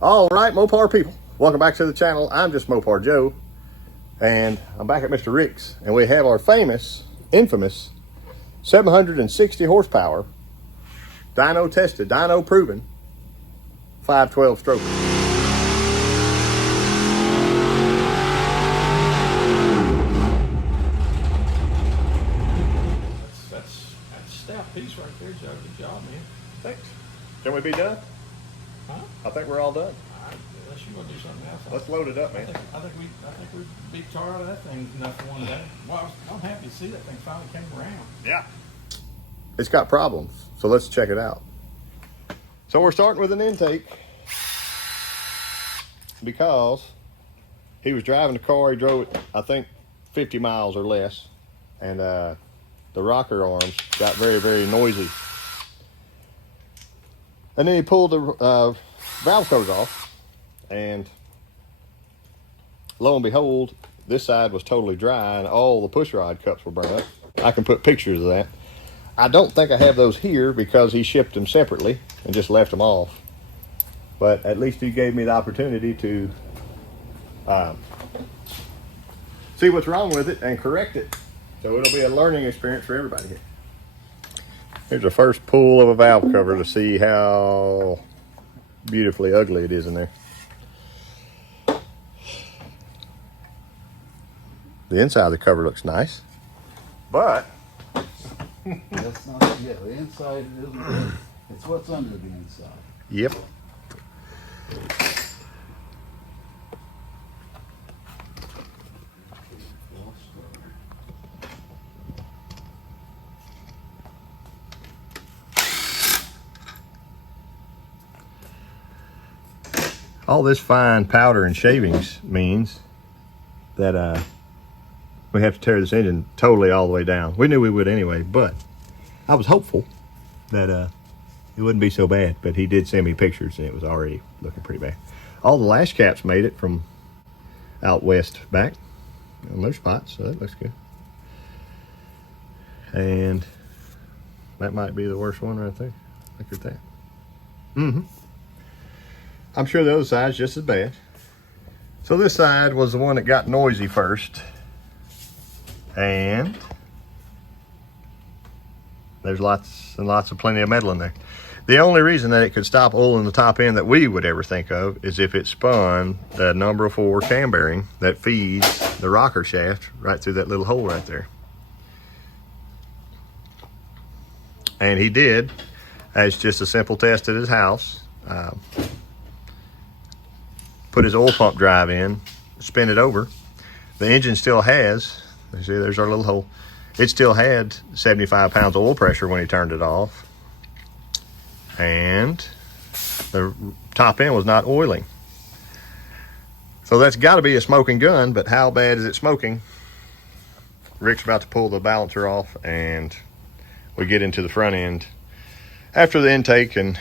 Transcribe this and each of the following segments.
All right, Mopar people, welcome back to the channel. I'm just Mopar Joe, and I'm back at Mr. Rick's, and we have our infamous 760 horsepower, dyno tested, dyno proven, 512 stroker. That's stout piece right there, Joe. Good job, man. Thanks. Can we be done? Huh? I think we're all done. Unless you want to do something else. Let's load it up, man. I think we beat tar out of that thing enough for one day. Well, I'm happy to see that thing finally came around. Yeah. It's got problems, so let's check it out. So we're starting with an intake because he was driving the car. He drove it, I think, 50 miles or less, and the rocker arms got very, very noisy. And then he pulled the valve covers off, and lo and behold, this side was totally dry and all the push rod cups were burned up. I can put pictures of that. I don't think I have those here because he shipped them separately and just left them off. But at least he gave me the opportunity to see what's wrong with it and correct it. So it'll be a learning experience for everybody here. Here's the first pull of a valve cover to see how beautifully ugly it is in there. The inside of the cover looks nice, but that's not, yeah, the inside isn't good. It's what's under the inside. Yep. All this fine powder and shavings means that we have to tear this engine totally all the way down. We knew we would anyway, but I was hopeful that it wouldn't be so bad, but he did send me pictures and it was already looking pretty bad. All the lash caps made it from out west back on their spots, so that looks good. And that might be the worst one right there. Look at that. I'm sure the other side's just as bad. So this side was the one that got noisy first. And there's lots and lots of plenty of metal in there. The only reason that it could stop oiling the top end that we would ever think of is if it spun the number 4 cam bearing that feeds the rocker shaft right through that little hole right there. And he did, as just a simple test at his house. Put his oil pump drive in, spin it over. The engine still has, you see there's our little hole. It still had 75 pounds of oil pressure when he turned it off. And the top end was not oiling. So that's gotta be a smoking gun, but how bad is it smoking? Rick's about to pull the balancer off and we get into the front end after the intake and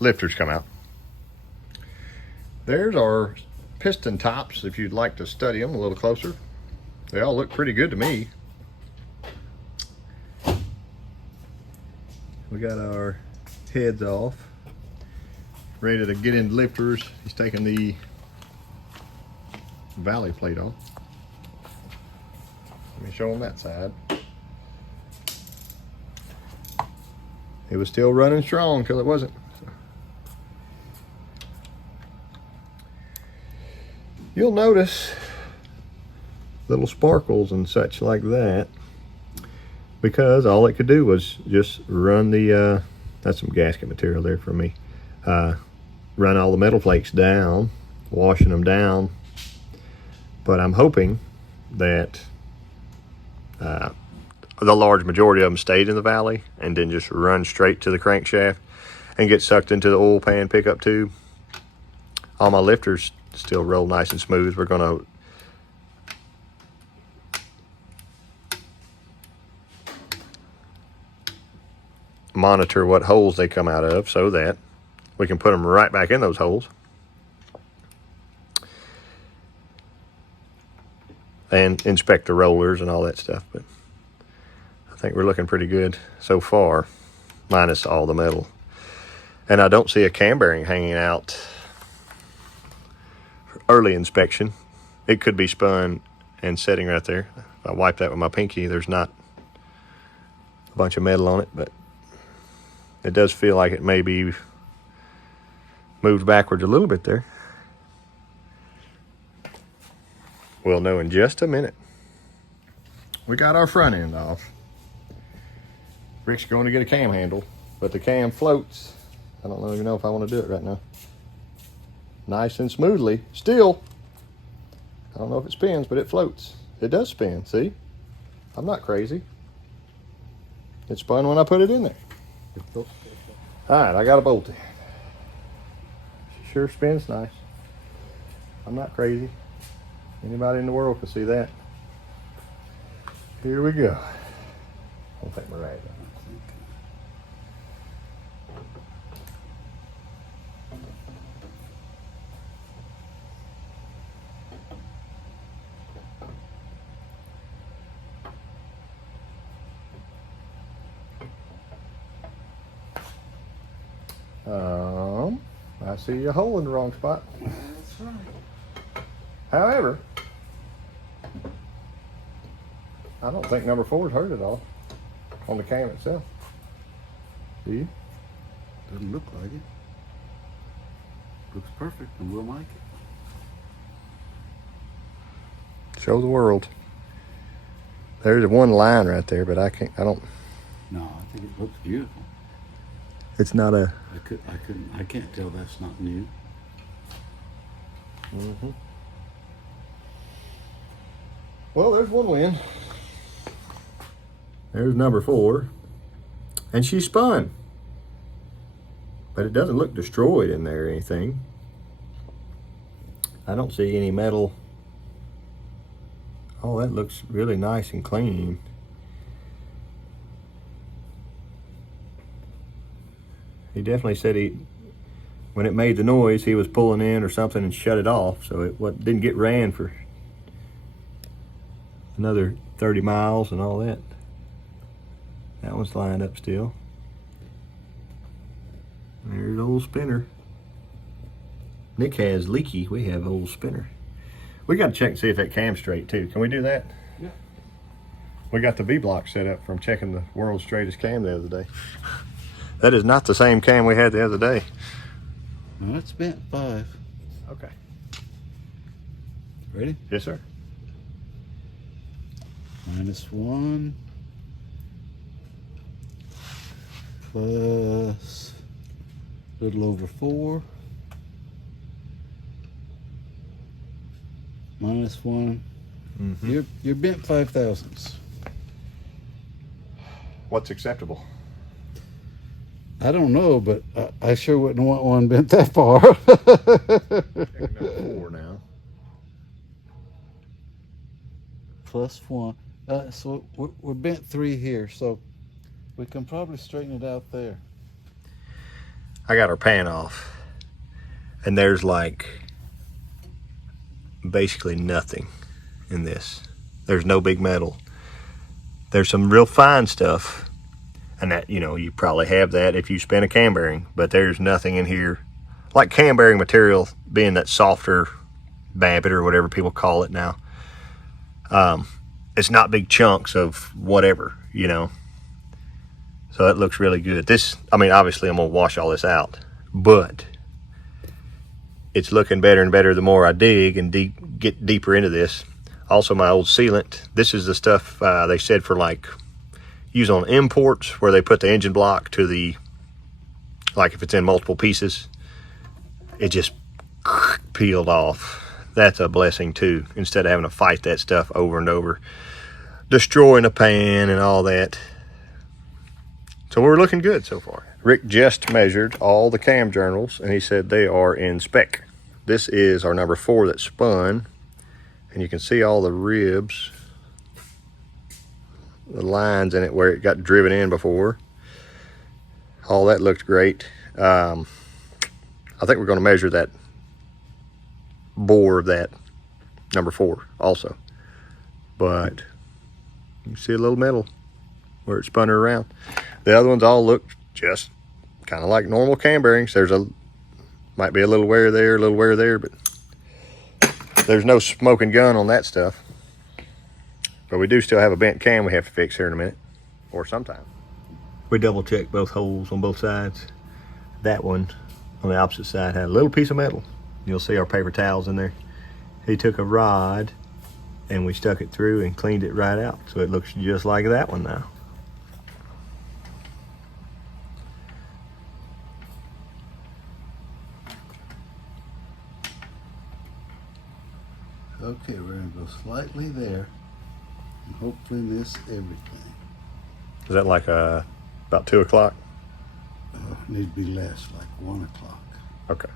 lifters come out. There's our piston tops if you'd like to study them a little closer. They all look pretty good to me. We got our heads off, ready to get into lifters. He's taking the valley plate off. Let me show him that side. It was still running strong until it wasn't. You'll notice little sparkles and such like that because all it could do was just run the that's some gasket material there for me, run all the metal flakes down, washing them down. But I'm hoping that the large majority of them stayed in the valley and didn't just run straight to the crankshaft and get sucked into the oil pan pickup tube. All my lifters still roll nice and smooth. We're gonna monitor what holes they come out of so that we can put them right back in those holes and inspect the rollers and all that stuff. But I think we're looking pretty good so far, minus all the metal. And I don't see a cam bearing hanging out early inspection. It could be spun and setting right there. If I wipe that with my pinky, there's not a bunch of metal on it, but it does feel like it may be moved backwards a little bit there. We'll know in just a minute. We got our front end off. Rick's going to get a cam handle, but the cam floats. I don't even know if I want to do it right now. Nice and smoothly. Still, I don't know if it spins, but it floats. It does spin, see? I'm not crazy. It spun when I put it in there. All right, I got a bolt in. She sure spins nice. I'm not crazy. Anybody in the world can see that. Here we go. I'll take my rag on. I see a hole in the wrong spot. That's right. However, I don't think number 4's hurt at all on the cam itself. Do you? Doesn't look like it. Looks perfect, and we'll like it. Show the world. There's one line right there, but I don't. No, I think it looks beautiful. It's not a. I can't tell that's not new. Mm-hmm. Well, there's one win. There's number 4. And she spun. But it doesn't look destroyed in there or anything. I don't see any metal. Oh, that looks really nice and clean. He definitely said when it made the noise, he was pulling in or something and shut it off, so it didn't get ran for another 30 miles and all that. That one's lined up still. There's old spinner. Nick has leaky, we have old spinner. We got to check and see if that cam's straight too. Can we do that? Yeah. We got the V-block set up from checking the world's straightest cam the other day. That is not the same cam we had the other day. No, it's bent 5. Okay. Ready? Yes, sir. -1 plus a little over 4 -1. Mm-hmm. You're bent 5 thousandths. What's acceptable? I don't know, but I sure wouldn't want one bent that far. Checking number 4 now. +1. So we're bent 3 here, so we can probably straighten it out there. I got our pan off, and there's like basically nothing in this. There's no big metal. There's some real fine stuff, and that, you know, you probably have that if you spin a cam bearing, but there's nothing in here like cam bearing material, being that softer Babbitt or whatever people call it now. It's not big chunks of whatever, you know. So it looks really good. This, I mean, obviously I'm gonna wash all this out, but it's looking better and better the more I dig and get deeper into this. Also, my old sealant. This is the stuff they said for like use on imports, where they put the engine block to the, like if it's in multiple pieces, it just peeled off. That's a blessing too, instead of having to fight that stuff over and over, destroying a pan and all that. So we're looking good so far. Rick just measured all the cam journals and he said they are in spec. This is our number 4 that spun, and you can see all the ribs, the lines in it where it got driven in before. All that looked great. I think we're going to measure that bore of that number 4 also, but you can see a little metal where it spun her around. The other ones all look just kind of like normal cam bearings. There's might be a little wear there, but There's no smoking gun on that stuff. But we do still have a bent cam we have to fix here in a minute, or sometime. We double checked both holes on both sides. That one on the opposite side had a little piece of metal. You'll see our paper towels in there. He took a rod and we stuck it through and cleaned it right out. So it looks just like that one now. Okay, we're gonna go slightly there and hopefully miss everything. Is that like about 2 o'clock? Need to be less, like 1 o'clock. Okay.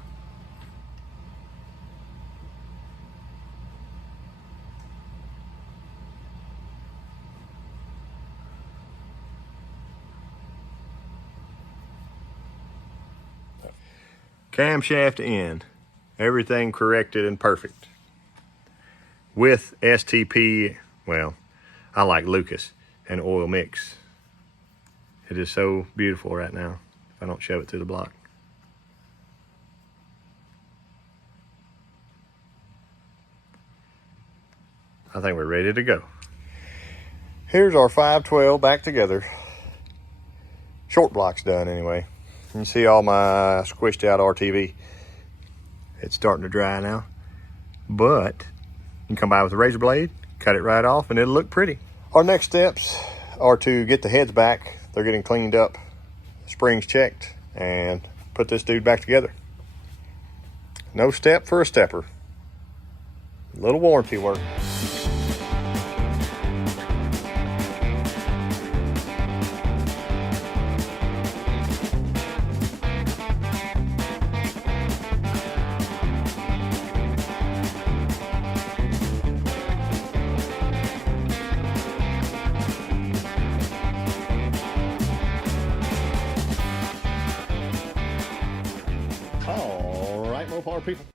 Camshaft in. Everything corrected and perfect. With STP, well, I like Lucas, and oil mix. It is so beautiful right now, if I don't shove it through the block. I think we're ready to go. Here's our 512 back together. Short block's done anyway. You can see all my squished out RTV. It's starting to dry now, but you can come by with a razor blade, cut it right off, and it'll look pretty. Our next steps are to get the heads back. They're getting cleaned up, springs checked, and put this dude back together. No step for a stepper. A little warranty work. All right, Mopar people.